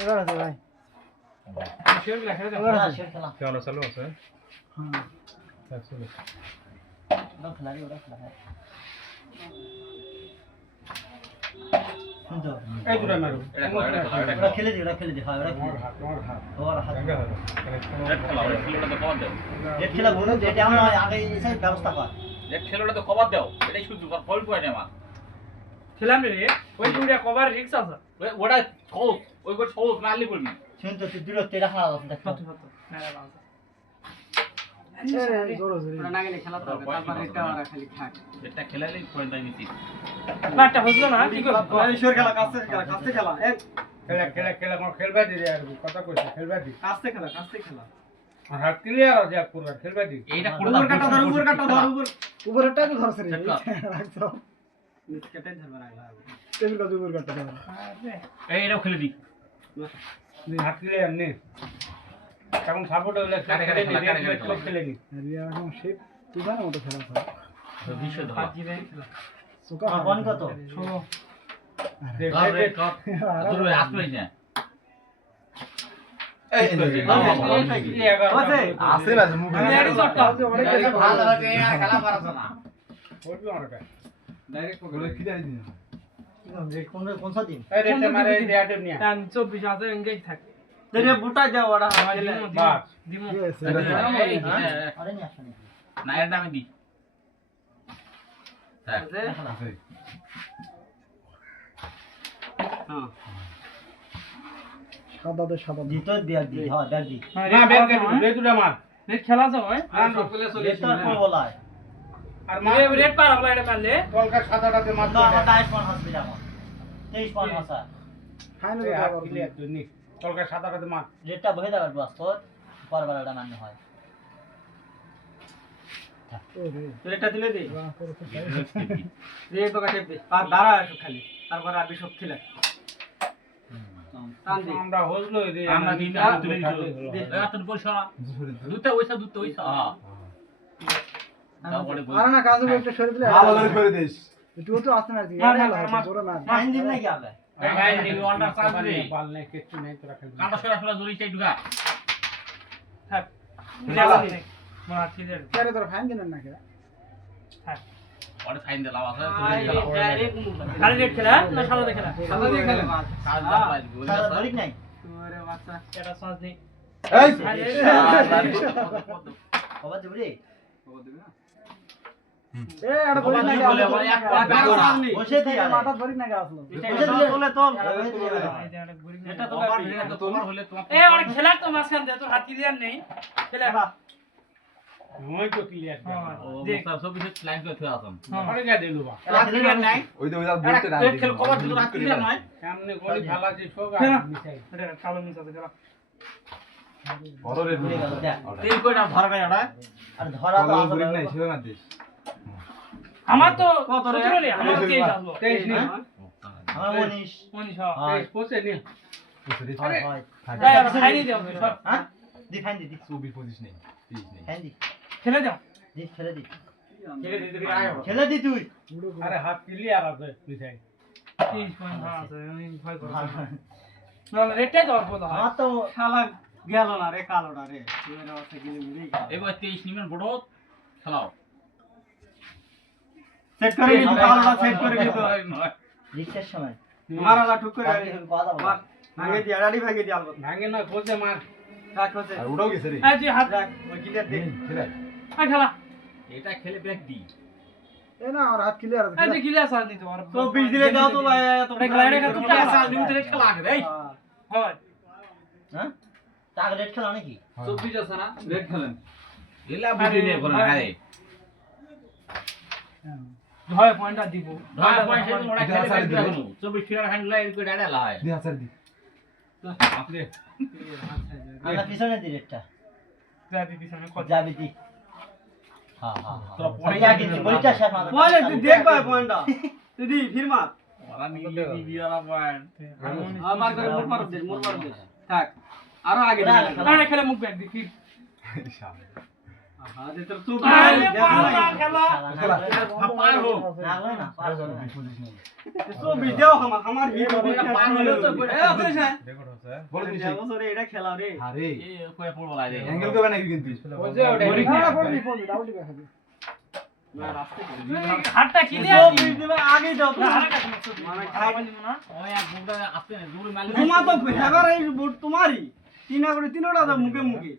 এবার আছে ভাই শের লেখা দাও এবার শেষ খেলা কেমন চালু আছে হ্যাঁ আসলে ওরা খেলা রে ওরা খেলা শুনছো এই দুটো মারো ওরা খেলে দি হ্যাঁ ওরা খেলে তোমার হাত ওরা হাত জায়গা হলো রেড খেলা ওই খেলাটা তো কভার দাও রেড খেলা বলে যেটা আমরা আগে এসে ব্যবস্থা কর রেড খেলাটা তো কভার দাও এটাই শুধু আর ফল পয়েন্ট আমার খেলাম রে ওই দুটো কভার রিক্স আছে ওটা সহজ ওই কোট সহজ না আলি বলবি শুনছো তুই দূর থেকে রাখা আছে দেখো সত্য সত্য না রে বাবা আরে জোরে জোরে ওটা না গেলে খেলা তো হবে তারপর এটা ওরা খালি খায় এটা খেলালেই পয়েন্ট আমি নিছি বাটটা বুঝলো না কি করব ঈশ্বর খেলা কাছে খেলা এক খেলা আমার খেলবা দি আর কথা কইছে খেলবা দি কাছে খেলা আর হাত ক্লিয়ার আছে এক পুরো খেলবা দি এইটা উপর কাটা ধর উপরেরটা তো ধরছে রে চেক রাখছো কেটে ধরবা লাগলা টেবিল কাজ উপর কাটা ধর এইটাও খেলে দি হাত ক্লিয়ার নে কেমন সাপোর্ট হলে কাটে কাটে খেলা, কাটে কাটে খেলা। খেলে নি আরে এখন শেপ তুই জানো মতো খেলা হয় বিশ্ব ধর জিবে খেলা সুকা কোন কত ষোলো রে কাপ তোর আসলে না আছে না মুখ ভালো আছে খেলা পারছ না ওই আমার কাছে ডাইরেক্ট বলে কি দাই দিন কোন দিন এই রেটে মারে দেয়াতে নিয়া টান 24 আছে এঙ্গেজ থাকে তেরে বুটা দাও ওরা বাস দিমু আরে নি আসলে না এটা আমি দি হ্যাঁ সাদা দিত বিয়ার দি হ্যাঁ ব্যাগ দি না বের কে রে তুই মার রেড খেলা যাবে সকলে রেড তো বলায় আর মার রেড পার হবে এটা মারলে কলকাতা সাদাটাতে মার তো আমার 22 পয়েন্ট হাসবে আমার 23 পয়েন্ট হাসা ফাইনাল হাত ক্লিয়ার তুই নি কলকাতা সাদাটাতে মার রেডটা বহে যাবে বাস তোর পরবারটা মান্য হয় এটা দিলে দে তো কাটে দে আর দাঁড়া একটু খালি তারপর আর সব খেলে টান দে আমরা হইলো রে আমরা দিন তুলে দিই এত পয়সা না দুটো ওইসা হ্যাঁ তারপরে আর না কাজে একটা সরে দিলে ভালো করে দিস একটু তো আসছে না কি জোরে মার ফাইন দিন নাকি আবে ভাই এই ওয়ান্ডার চার্জ দে বল নেই কিছু নেই তোরা খেলবি কাটা সরা জড়ি চাই ঢুকা হ্যাঁ মার ঠিক আছে কেরে তোর ফাইন দিন না কে হ্যাঁ ওরে ফাইন দিলাম আছে তুলে দিলাম খালি রেড খেলা না সাদা খেলা সাদা দিয়ে খেলে কাজ দাও ভাই সারা ধরিক নাই তোরে বাচ্চা এটা সহজ নেই এই বাবা দেব রে এ এটা ধরি না বলে বলে এক পয়েন্ট বসে দি মাথা ধরি না আসলো বসে দি বলে তো এটা তো এটা তো তোমার হলে তোমার এ অনেক খেলা তো মাঝখান দিয়ে তোর হাত ক্লিয়ার নেই খেলা মই তো ক্লিয়ার ও মুস্তাফ সব কিছু লাইন করে থুয়া আছেন পরে গা দিলু বা ক্লিয়ার নাই ওই যা বলতে না পেট খেল কভার দিল রাত ক্লিয়ার নাই সামনে গলি ফালা যে সোগা মিশাই এটা কালো মিশাতে খেলা বড়রে ভুলে গেল দেখ তেল কইটা ধর ভাই ওটা আর ধরা তো আসলে নাই সেও না দিস আমার তো কত রে আমার 23 আসলো 23 নি আমার 19 19 হয় 23 পৌঁছে নি হয় হয় তাই আর খাইনি দাও সর হ্যাঁ দি ফাইন দি 24 পঁচিশ নেই 30 নেই ফাইন দি খেলে দাও দি খেলে দি খেলে দিতে আয় খেলে দি তুই আরে হাত ক্লিয়ার আছে মিশাই 30 পয়েন্ট আছে আমি ভয় করব না রেডটাই তো অল্প দাও আমার তো শালা গেল না রে কালোটা রে তোর অবস্থা গিলে মিলে গেল এবার 23 নিমেন বড় খেলাও সেট করে দিই কালোটা সেট করে দিই তো রিক্সের সময় মারালা ঠুক করে কথা বল মার ভাঙে দি আড়াড়ি ভাঙে দি আলবত ভাঙে না বলতে মার রাখ হচ্ছে আর উড়াও গেছে রে এই যে হাত রাখ ওই গিলে দে খেলা আই খেলা এটা খেলে ব্যাক দি এ না আর হাত ক্লিয়ার আছে এই যে গিলা সার দিতে পারো 24 দিলে দাও তো ভাই এত খেলা এটা কত টাকা সাল নিমিতে খেলা আগে ভাই হয় হ্যাঁ টাকা রেট খেলা নাকি 24 আছে না রেড খেলেন এলা বুঝি নে কোন আরে হয় পয়েন্টটা দিব ধর পয়সা দিন ওরা খেলে ব্যাক দি হলো 24 ফিরার হ্যান্ডলা এর কই ডাডা লাই দি হাজার দি আপনি আমরা পিছনে দি রেটটা যা দিদি সামনে কত যাবি দি হ্যাঁ হ্যাঁ তোরা পয়সা কিন্তু বইটা শেষ মাথা পয়লে তুই দেখ ভাই পয়েন্টটা তুই দি ফির মার ওরা নিলে বিয়ারা পয়েন্ট আমার করে মোর মার থাক আরো আগে না খেলে মুখ ব্যাগ দেখি আহা দে তোর চোখ আরে পালা খেলা পার হোক না গো না পার হবে না। চোখ ভিডিও আমার ভিডিও পার হলো তো এ অতই না রেকর্ড হচ্ছে বল দিছি বছরে এটা খেলা রে আরে এ কই পড়ব লাগে অ্যাঙ্গেল করবে নাকি কিন্তু ওই যে ওটা পরীক্ষা পড়বি ডাউট দেখা দে না রাস্তা হাতটা চোখ ক্লিয়ার ভিডিও আগে যাও তো মানে খাই ওই এক ঘন্টা আসতে দূরে মারলে তোমার তো হেবার এই বুট তোমারই তিনটা করে তিনটা দাও মুখে মুখে